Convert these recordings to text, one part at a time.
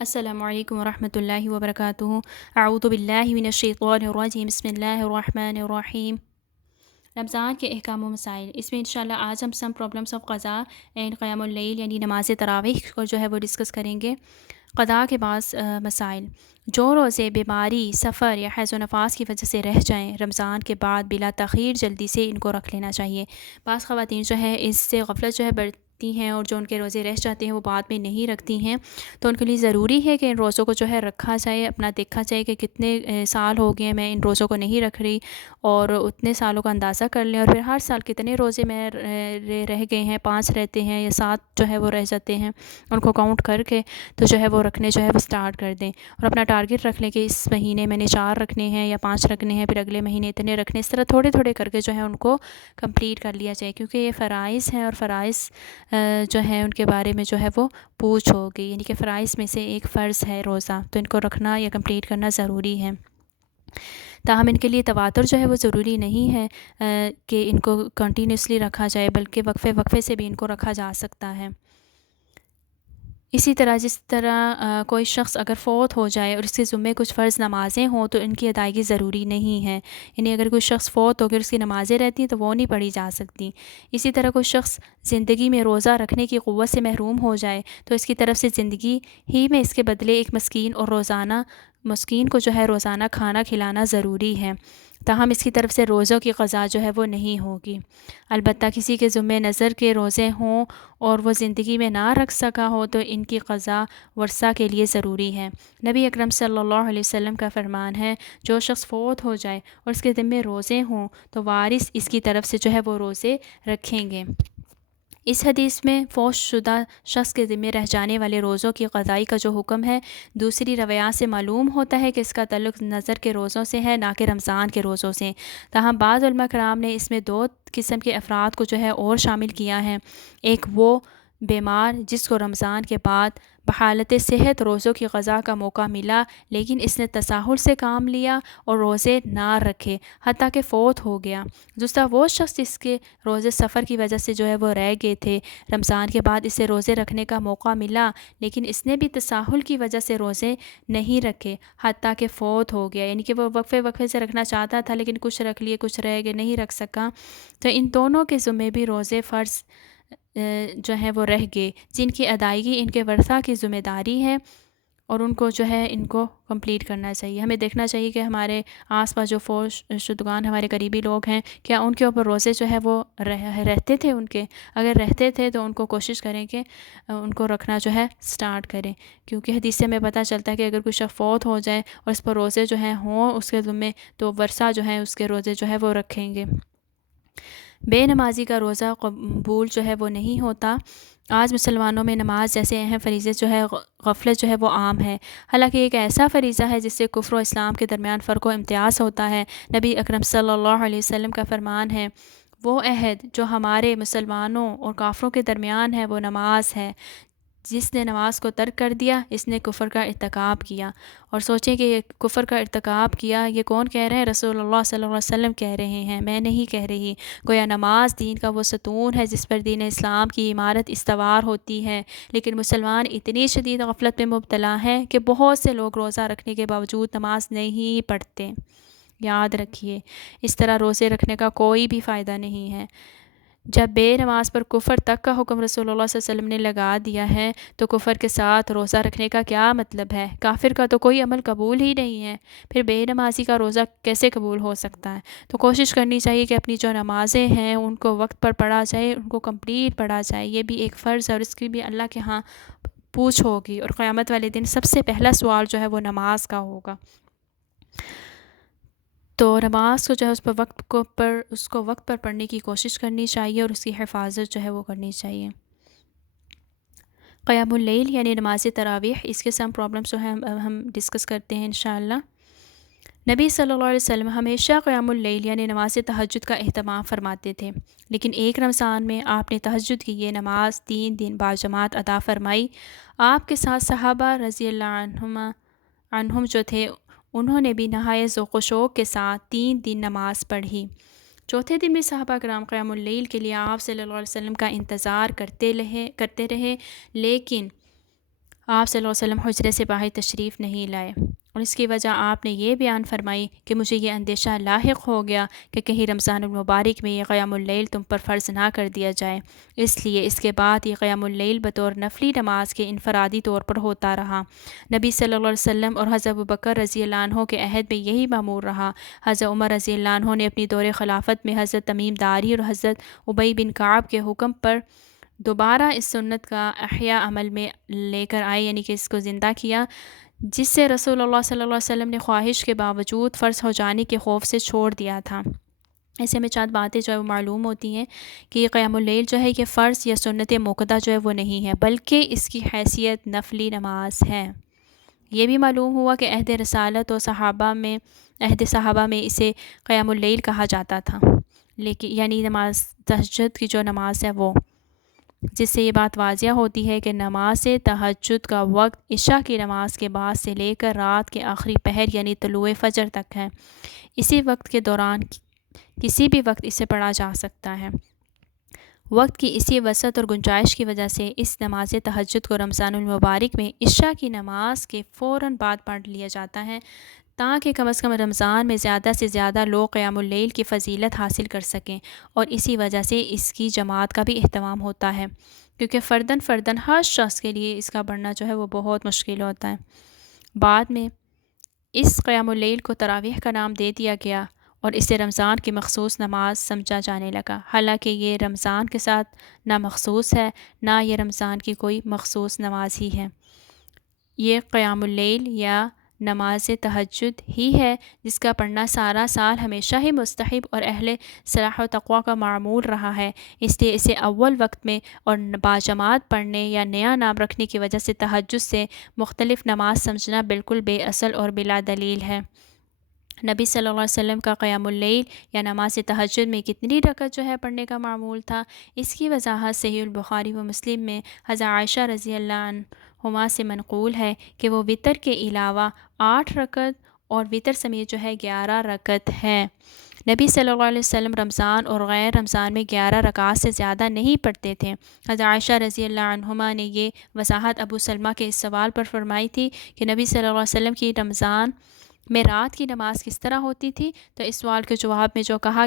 السلام علیکم ورحمۃ اللہ وبرکاتہ۔ اعوذ باللہ من الشیطان الرجیم، بسم اللہ الرحمن الرحیم۔ رمضان کے احکام و مسائل، اس میں انشاءاللہ آج ہم سم پرابلمس آف قضاء اینڈ قیام اللیل یعنی نماز تراویح کو جو ہے وہ ڈسکس کریں گے۔ قضاء کے بعض مسائل: جو روزے بیماری، سفر یا حیض و نفاس کی وجہ سے رہ جائیں، رمضان کے بعد بلا تاخیر جلدی سے ان کو رکھ لینا چاہیے۔ بعض خواتین جو ہے اس سے غفلت جو ہے بڑھتی ہیں اور جو ان کے روزے رہ جاتے ہیں وہ بعد میں نہیں رکھتی ہیں، تو ان کے لیے ضروری ہے کہ ان روزوں کو جو ہے رکھا جائے، اپنا دیکھا جائے کہ کتنے سال ہو گئے میں ان روزوں کو نہیں رکھ رہی، اور اتنے سالوں کا اندازہ کر لیں، اور پھر ہر سال کتنے روزے میں رہ گئے ہیں، 5 رہتے ہیں یا 7 جو ہے وہ رہ جاتے ہیں، ان کو کاؤنٹ کر کے تو جو ہے وہ رکھنے جو ہے وہ سٹارٹ کر دیں، اور اپنا ٹارگٹ رکھ لیں کہ اس مہینے میں نے 4 رکھنے ہیں یا 5 رکھنے ہیں، پھر اگلے مہینے اتنے رکھنے، اس طرح تھوڑے تھوڑے کر کے جو ہے ان کو کمپلیٹ کر لیا جائے، کیونکہ یہ فرائض ہیں اور فرائض جو ہیں ان کے بارے میں جو ہے وہ پوچھ ہوگی، یعنی کہ فرائض میں سے ایک فرض ہے روزہ، تو ان کو رکھنا یا کمپلیٹ کرنا ضروری ہے۔ تاہم ان کے لیے تواتر جو ہے وہ ضروری نہیں ہے کہ ان کو کنٹینیوسلی رکھا جائے، بلکہ وقفے وقفے سے بھی ان کو رکھا جا سکتا ہے۔ اسی طرح جس طرح کوئی شخص اگر فوت ہو جائے اور اس کے ذمے کچھ فرض نمازیں ہوں تو ان کی ادائیگی ضروری نہیں ہے، یعنی اگر کوئی شخص فوت ہو گیا اور اس کی نمازیں رہتی ہیں تو وہ نہیں پڑھی جا سکتی۔ اسی طرح کوئی شخص زندگی میں روزہ رکھنے کی قوت سے محروم ہو جائے تو اس کی طرف سے زندگی ہی میں اس کے بدلے ایک مسکین کو جو ہے روزانہ کھانا کھلانا ضروری ہے، تاہم اس کی طرف سے روزوں کی قضا جو ہے وہ نہیں ہوگی۔ البتہ کسی کے ذمے نظر کے روزے ہوں اور وہ زندگی میں نہ رکھ سکا ہو تو ان کی قضا ورثہ کے لیے ضروری ہے۔ نبی اکرم صلی اللہ علیہ وسلم کا فرمان ہے، جو شخص فوت ہو جائے اور اس کے ذمے روزے ہوں تو وارث اس کی طرف سے جو ہے وہ روزے رکھیں گے۔ اس حدیث میں فوت شدہ شخص کے ذمے رہ جانے والے روزوں کی قضائی کا جو حکم ہے، دوسری روایات سے معلوم ہوتا ہے کہ اس کا تعلق نظر کے روزوں سے ہے، نہ کہ رمضان کے روزوں سے۔ تاہم بعض علماء کرام نے اس میں 2 قسم کے افراد کو جو ہے اور شامل کیا ہے: ایک وہ بیمار جس کو رمضان کے بعد بحالت صحت روزوں کی قضا کا موقع ملا لیکن اس نے تساہل سے کام لیا اور روزے نہ رکھے حتیٰ کہ فوت ہو گیا۔ دوسرا وہ شخص جس کے روزے سفر کی وجہ سے جو ہے وہ رہ گئے تھے، رمضان کے بعد اسے روزے رکھنے کا موقع ملا لیکن اس نے بھی تساہل کی وجہ سے روزے نہیں رکھے حتیٰ کہ فوت ہو گیا، یعنی کہ وہ وقفے وقفے سے رکھنا چاہتا تھا لیکن کچھ رکھ لیے، کچھ رہ گئے، نہیں رکھ سکا، تو ان دونوں کے ذمے بھی روزے فرض جو ہیں وہ رہ گئے، جن کی ادائیگی ان کے ورثہ کی ذمہ داری ہے اور ان کو جو ہے ان کو کمپلیٹ کرنا چاہیے۔ ہمیں دیکھنا چاہیے کہ ہمارے آس پاس جو فوت شدگان ہمارے قریبی لوگ ہیں، کیا ان کے اوپر روزے جو ہے وہ رہتے تھے ان کے؟ اگر رہتے تھے تو ان کو کوشش کریں کہ ان کو رکھنا جو ہے سٹارٹ کریں، کیونکہ حدیث سے ہمیں پتہ چلتا ہے کہ اگر کوئی شخص فوت ہو جائے اور اس پر روزے جو ہیں ہوں اس کے ذمے، تو ورثہ جو ہیں اس کے روزے جو ہے وہ رکھیں گے۔ بے نمازی کا روزہ قبول جو ہے وہ نہیں ہوتا۔ آج مسلمانوں میں نماز جیسے اہم فریضے جو ہے غفلت جو ہے وہ عام ہے، حالانکہ ایک ایسا فریضہ ہے جس سے کفر و اسلام کے درمیان فرق و امتیاز ہوتا ہے۔ نبی اکرم صلی اللہ علیہ وسلم کا فرمان ہے، وہ عہد جو ہمارے مسلمانوں اور کافروں کے درمیان ہے وہ نماز ہے، جس نے نماز کو ترک کر دیا اس نے کفر کا ارتکاب کیا۔ اور سوچیں کہ یہ کفر کا ارتکاب کیا یہ کون کہہ رہے ہیں؟ رسول اللہ صلی اللہ علیہ وسلم کہہ رہے ہیں، میں نہیں کہہ رہی۔ گویا نماز دین کا وہ ستون ہے جس پر دین اسلام کی عمارت استوار ہوتی ہے، لیکن مسلمان اتنی شدید غفلت میں مبتلا ہیں کہ بہت سے لوگ روزہ رکھنے کے باوجود نماز نہیں پڑھتے۔ یاد رکھیے، اس طرح روزے رکھنے کا کوئی بھی فائدہ نہیں ہے۔ جب بے نماز پر کفر تک کا حکم رسول اللہ صلی اللہ علیہ وسلم نے لگا دیا ہے تو کفر کے ساتھ روزہ رکھنے کا کیا مطلب ہے؟ کافر کا تو کوئی عمل قبول ہی نہیں ہے، پھر بے نمازی کا روزہ کیسے قبول ہو سکتا ہے؟ تو کوشش کرنی چاہیے کہ اپنی جو نمازیں ہیں ان کو وقت پر پڑھا جائے، ان کو کمپلیٹ پڑھا جائے، یہ بھی ایک فرض ہے اور اس کی بھی اللہ کے ہاں پوچھ ہوگی، اور قیامت والے دن سب سے پہلا سوال جو ہے وہ نماز کا ہوگا۔ تو نماز کو جو ہے اس کو وقت پر پڑھنے کی کوشش کرنی چاہیے اور اس کی حفاظت جو ہے وہ کرنی چاہیے۔ قیام اللیل یعنی نماز تراویح، اس کے سم پرابلمس جو ہیں ہم ڈسکس کرتے ہیں انشاءاللہ۔ نبی صلی اللہ علیہ وسلم ہمیشہ قیام اللیل یعنی نماز تہجد کا اہتمام فرماتے تھے، لیکن ایک رمضان میں آپ نے تہجد کی یہ نماز 3 دن باجماعت ادا فرمائی۔ آپ کے ساتھ صحابہ رضی اللہ عنہم جو تھے انہوں نے بھی نہایت ذوق و شوق کے ساتھ 3 دن نماز پڑھی۔ چوتھے دن بھی صحابہ کرام قیام اللیل کے لیے آپ صلی اللہ علیہ وسلم کا انتظار کرتے رہے، لیکن آپ صلی اللہ علیہ وسلم حجرے سے باہر تشریف نہیں لائے، اور اس کی وجہ آپ نے یہ بیان فرمائی کہ مجھے یہ اندیشہ لاحق ہو گیا کہ کہیں رمضان المبارک میں یہ قیام اللیل تم پر فرض نہ کر دیا جائے، اس لیے اس کے بعد یہ قیام اللیل بطور نفلی نماز کے انفرادی طور پر ہوتا رہا۔ نبی صلی اللہ علیہ وسلم اور حضرت ابوبکر رضی اللہ عنہ کے عہد میں یہی معمول رہا۔ حضرت عمر رضی اللہ عنہ نے اپنی دور خلافت میں حضرت تمیم داری اور حضرت ابی بن کعب کے حکم پر دوبارہ اس سنت کا احیاء عمل میں لے کر آئے، یعنی کہ اس کو زندہ کیا، جس سے رسول اللہ صلی اللہ علیہ وسلم نے خواہش کے باوجود فرض ہو جانے کے خوف سے چھوڑ دیا تھا۔ ایسے میں چند باتیں جو ہے وہ معلوم ہوتی ہیں کہ یہ قیام اللیل جو ہے کہ فرض یا سنت موقدہ جو ہے وہ نہیں ہے، بلکہ اس کی حیثیت نفلی نماز ہے۔ یہ بھی معلوم ہوا کہ عہد رسالت و عہد صحابہ میں اسے قیام اللیل کہا جاتا تھا، لیکن یعنی نماز تہجد کی جو نماز ہے وہ، جس سے یہ بات واضح ہوتی ہے کہ نماز تہجد کا وقت عشاء کی نماز کے بعد سے لے کر رات کے آخری پہر یعنی طلوع فجر تک ہے۔ اسی وقت کے دوران کسی بھی وقت اسے پڑھا جا سکتا ہے۔ وقت کی اسی وسعت اور گنجائش کی وجہ سے اس نماز تہجد کو رمضان المبارک میں عشاء کی نماز کے فوراً بعد پڑھ لیا جاتا ہے، تاکہ کم از کم رمضان میں زیادہ سے زیادہ لوگ قیام اللیل کی فضیلت حاصل کر سکیں، اور اسی وجہ سے اس کی جماعت کا بھی اہتمام ہوتا ہے، کیونکہ فرداً ہر شخص کے لیے اس کا پڑھنا جو ہے وہ بہت مشکل ہوتا ہے۔ بعد میں اس قیام اللیل کو تراویح کا نام دے دیا گیا اور اسے رمضان کی مخصوص نماز سمجھا جانے لگا، حالانکہ یہ رمضان کے ساتھ نہ مخصوص ہے، نہ یہ رمضان کی کوئی مخصوص نماز ہی ہے۔ یہ قیام اللیل یا نماز تہجد ہی ہے جس کا پڑھنا سارا سال ہمیشہ ہی مستحب اور اہل صلاح و تقوی کا معمول رہا ہے، اس لیے اسے اول وقت میں اور باجماعت پڑھنے یا نیا نام رکھنے کی وجہ سے تہجد سے مختلف نماز سمجھنا بالکل بے اصل اور بلا دلیل ہے۔ نبی صلی اللہ علیہ وسلم کا قیام اللیل یا نماز تہجد میں کتنی رکعت جو ہے پڑھنے کا معمول تھا، اس کی وضاحت صحیح البخاری و مسلم میں حضرت عائشہ رضی اللہ عنہما سے منقول ہے کہ وہ وتر کے علاوہ 8 رکعت اور وتر سمیت جو ہے 11 رکعت ہے۔ نبی صلی اللہ علیہ وسلم رمضان اور غیر رمضان میں 11 رکعات سے زیادہ نہیں پڑھتے تھے۔ حضرت عائشہ رضی اللہ عنہما نے یہ وضاحت ابو سلمہ کے اس سوال پر فرمائی تھی کہ نبی صلی اللہ علیہ وسلم کی رمضان میں رات کی نماز کس طرح ہوتی تھی، تو اس سوال کے جواب میں جو کہا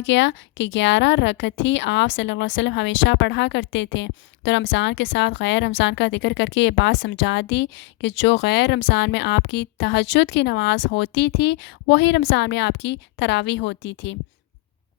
گیا کہ 11 رکعت ہی آپ صلی اللہ علیہ وسلم ہمیشہ پڑھا کرتے تھے، تو رمضان کے ساتھ غیر رمضان کا ذکر کر کے یہ بات سمجھا دی کہ جو غیر رمضان میں آپ کی تہجد کی نماز ہوتی تھی وہی رمضان میں آپ کی تراویح ہوتی تھی۔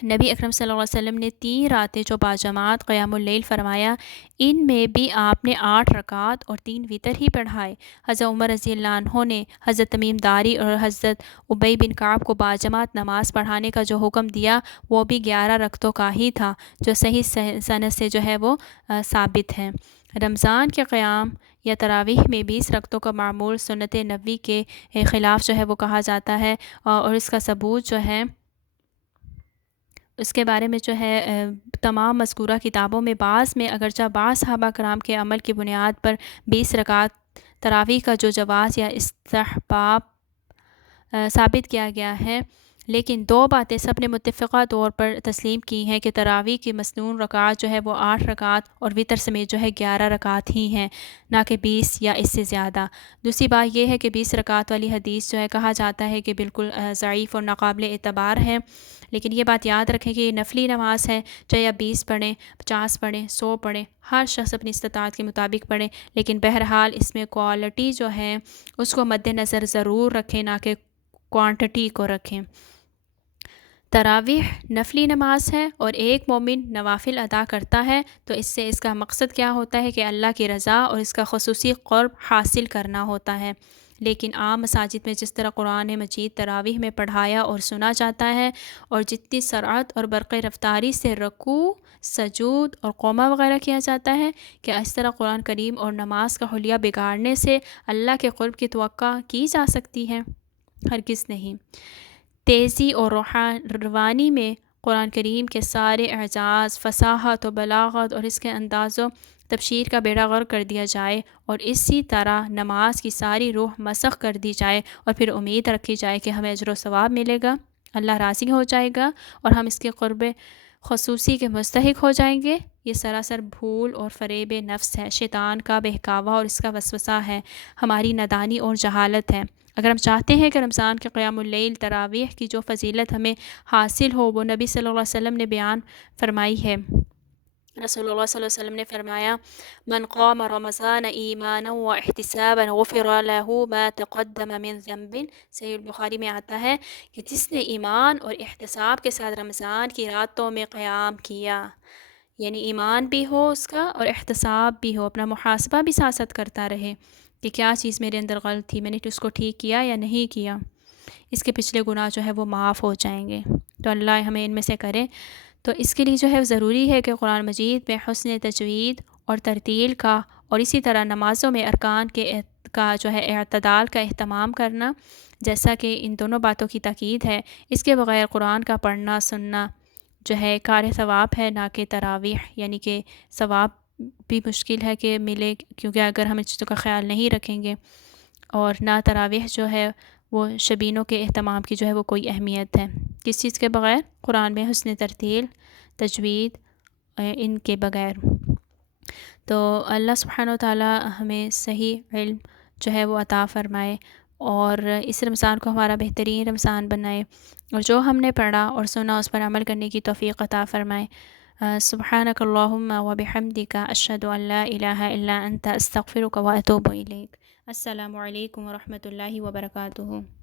نبی اکرم صلی اللہ علیہ وسلم نے 3 راتیں جو باجماعت قیام اللیل فرمایا، ان میں بھی آپ نے 8 رکعات اور 3 وتر ہی پڑھائے۔ حضرت عمر رضی اللہ عنہ نے حضرت تمیم داری اور حضرت ابی بن کعب کو باجماعت نماز پڑھانے کا جو حکم دیا وہ بھی 11 رکعتوں کا ہی تھا، جو صحیح سند سے جو ہے وہ ثابت ہے۔ رمضان کے قیام یا تراویح میں 20 رکعتوں کا معمول سنت نبوی کے خلاف جو ہے وہ کہا جاتا ہے، اور اس کا ثبوت جو ہے اس کے بارے میں جو ہے تمام مذکورہ کتابوں میں بعض میں اگرچہ بعض صحابہ کرام کے عمل کی بنیاد پر 20 رکعت تراویح کا جو جواز یا استحباب ثابت کیا گیا ہے، لیکن 2 باتیں سب نے متفقہ طور پر تسلیم کی ہیں کہ تراویح کی مسنون رکعات جو ہے وہ 8 رکعات اور وتر سمیت جو ہے 11 رکعات ہی ہیں، نہ کہ 20 یا اس سے زیادہ۔ دوسری بات یہ ہے کہ 20 رکعات والی حدیث جو ہے کہا جاتا ہے کہ بالکل ضعیف اور ناقابل اعتبار ہے، لیکن یہ بات یاد رکھیں کہ یہ نفلی نماز ہے، چاہے آپ 20 پڑھیں، 50 پڑھیں، 100 پڑھیں، ہر شخص اپنی استطاعت کے مطابق پڑھیں، لیکن بہرحال اس میں کوالٹی جو ہے اس کو مد نظر ضرور رکھیں، نہ کہ کوانٹٹی کو رکھیں۔ تراویح نفلی نماز ہے اور ایک مومن نوافل ادا کرتا ہے تو اس سے اس کا مقصد کیا ہوتا ہے کہ اللہ کی رضا اور اس کا خصوصی قرب حاصل کرنا ہوتا ہے، لیکن عام مساجد میں جس طرح قرآن مجید تراویح میں پڑھایا اور سنا جاتا ہے، اور جتنی سرعت اور برق رفتاری سے رکوع، سجود اور قومہ وغیرہ کیا جاتا ہے، کہ اس طرح قرآن کریم اور نماز کا حلیہ بگاڑنے سے اللہ کے قرب کی توقع کی جا سکتی ہے؟ ہرگز نہیں۔ تیزی اور روانی میں قرآن کریم کے سارے اعجاز، فصاحت و بلاغت اور اس کے انداز و تبشیر کا بیڑا غرق کر دیا جائے، اور اسی طرح نماز کی ساری روح مسخ کر دی جائے، اور پھر امید رکھی جائے کہ ہمیں اجر و ثواب ملے گا، اللہ راضی ہو جائے گا اور ہم اس کے قرب خصوصی کے مستحق ہو جائیں گے۔ یہ سراسر بھول اور فریب نفس ہے، شیطان کا بہکاوا اور اس کا وسوسہ ہے، ہماری نادانی اور جہالت ہے۔ اگر ہم چاہتے ہیں کہ رمضان کے قیام اللیل تراویح کی جو فضیلت ہمیں حاصل ہو وہ نبی صلی اللہ علیہ وسلم نے بیان فرمائی ہے۔ رسول اللہ صلی اللہ علیہ وسلم نے فرمایا من قام رمضان ایمانا و احتسابا غفر له ما تقدم من ذنب، صحیح البخاری میں آتا ہے کہ جس نے ایمان اور احتساب کے ساتھ رمضان کی راتوں میں قیام کیا، یعنی ایمان بھی ہو اس کا اور احتساب بھی ہو، اپنا محاسبہ بھی ساتھ ساتھ کرتا رہے کہ کیا چیز میرے اندر غلط تھی، میں نے اس کو ٹھیک کیا یا نہیں کیا، اس کے پچھلے گناہ جو ہے وہ معاف ہو جائیں گے۔ تو اللہ ہمیں ان میں سے کرے۔ تو اس کے لیے جو ہے ضروری ہے کہ قرآن مجید میں حسن تجوید اور ترتیل کا اور اسی طرح نمازوں میں ارکان کا جو ہے اعتدال کا اہتمام کرنا، جیسا کہ ان دونوں باتوں کی تاکید ہے۔ اس کے بغیر قرآن کا پڑھنا سننا جو ہے کار ثواب ہے، نہ کہ تراویح، یعنی کہ ثواب بھی مشکل ہے کہ ملے، کیونکہ اگر ہم ان چیزوں کا خیال نہیں رکھیں گے، اور نہ تراویح جو ہے وہ شبینوں کے اہتمام کی جو ہے وہ کوئی اہمیت ہے۔ کس چیز کے بغیر؟ قرآن میں حسن ترتیل، تجوید، ان کے بغیر۔ تو اللہ سبحانہ و تعالی ہمیں صحیح علم جو ہے وہ عطا فرمائے اور اس رمضان کو ہمارا بہترین رمضان بنائے، اور جو ہم نے پڑھا اور سنا اس پر عمل کرنے کی توفیق عطا فرمائے۔ سبحانک اللہم و بحمدک اشہد ان لا الہ الا انت استغفرک و اتوب الیک۔ السلام علیکم ورحمۃ اللہ وبرکاتہ۔